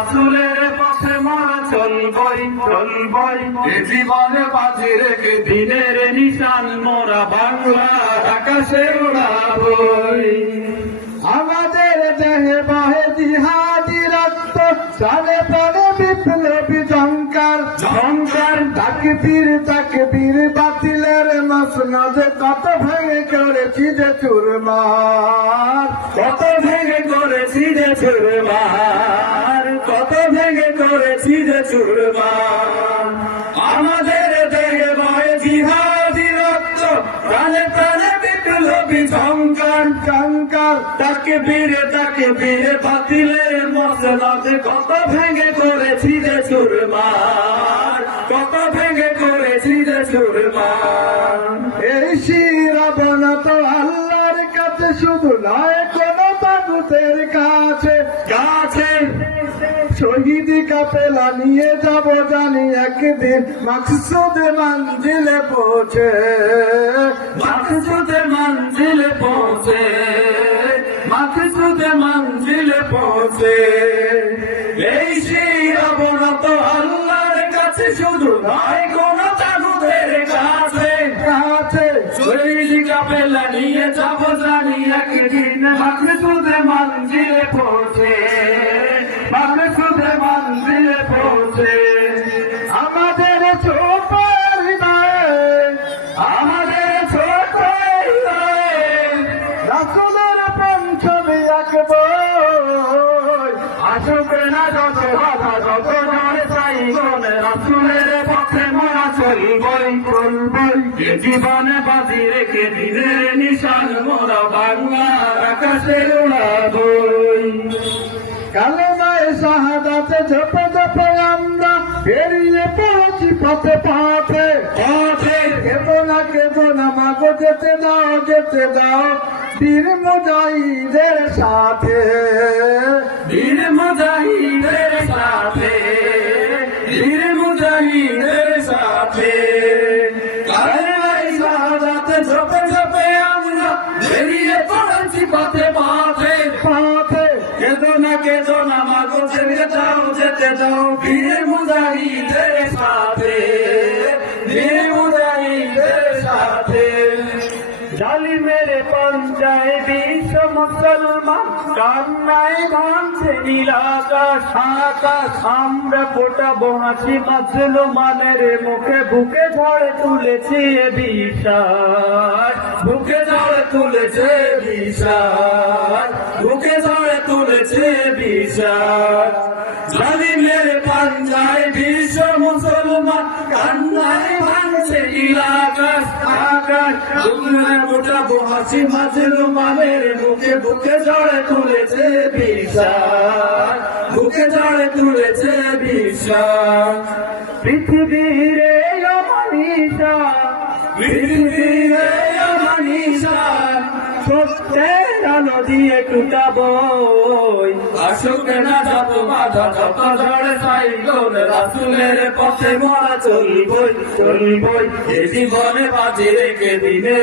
রাসুলের পথে মরা চলবই চলবই। এ বাজি রেখে দিনের নিশান মোরা বাংলার আকাশে উড়াবই। আমাদের দেহে বহে বিপ্লবী জঙ্কার তাকবীর বাতিলের কত ভেঙে করেছি যে চুরমার, কত ভেঙে করেছি যে চুরমার। আমাদের তাকে বীরে তাকে বীরে বাতিলের মশলাতে কত ভেঙে করেছি যে চুরমার কত ভেঙে করেছি যে চুরমার এই শিরাবন তো আল্লাহর কাছে শুধু নয় কোন তাগুতের কাছে কাছে শহীদ কাপেলা নিয়ে যাব জানি একদিন। মাকসুদ মঞ্জিলে পৌঁছে, মাকসুদে মঞ্জিলে পৌঁছে, মাকসুদে মঞ্জিলে পৌঁছে। এই সেই অবনত আল্লাহর কাছে শুধু নয়, কোন তাগুদের কাছে। কাছে। শরীর কাপেলা নিয়ে যাব জানি একদিন। মাকসুদে মঞ্জিলে পৌঁছে। পঞ্চমী না যত বাধা, যত নয় চাই গনে। রাসুলের পথে মরা চলবই চলবই। এ জীবনে বাজি রেখে দিনের নিশান মোরা বাংলার আকাশে উড়াবই কালেমায় শাহাদাতে ঝপে বেরিয়ে পড়েছি পথে পথে। কেঁদো না কেঁদো না মাগো যেতে দাও যেতে দাও। বীর মুজাহিদের সাথে। বীর মুজাহিদের সাথে। বীর মুজাহিদের সাথে। কালেমাই শাহাদাতে ঝপে ঝপে আমরা বেরিয়ে পড়েছি পথে যাও, যেতে দাও বীর মুজাহিদের সাথে, বীর মুজাহিদের সাথে। জালিমের পঞ্চায়ে বিশ্ব মুসলমান, কান্নায় ভাঙছে নীলাকাশ, আকাশ, আমরা ফোটাবো হাসি মুসলমানের মুখে বুকে ঝড়ে তুলেছে বিশ্বাস বুকে ঝড়ে তুলেছে বিশ্বাস বুকে তুলেছে বিশ্বাস জালিমের পাঞ্জায় বিশ্ব মুসলমান, কান্নায় ভাঙছে মুখে বুকে ঝড়ে তুলেছে বুকে ঝড়ে তুলেছে পৃথিবীর সত্যের আলো দিয়ে টুটাবই আসুক না যাব, বাধা যত ঝড়ে সাইলোন রাসুলের পথে মরা চলবই চলবই। এ জীবনে বাজি রেখে দিনে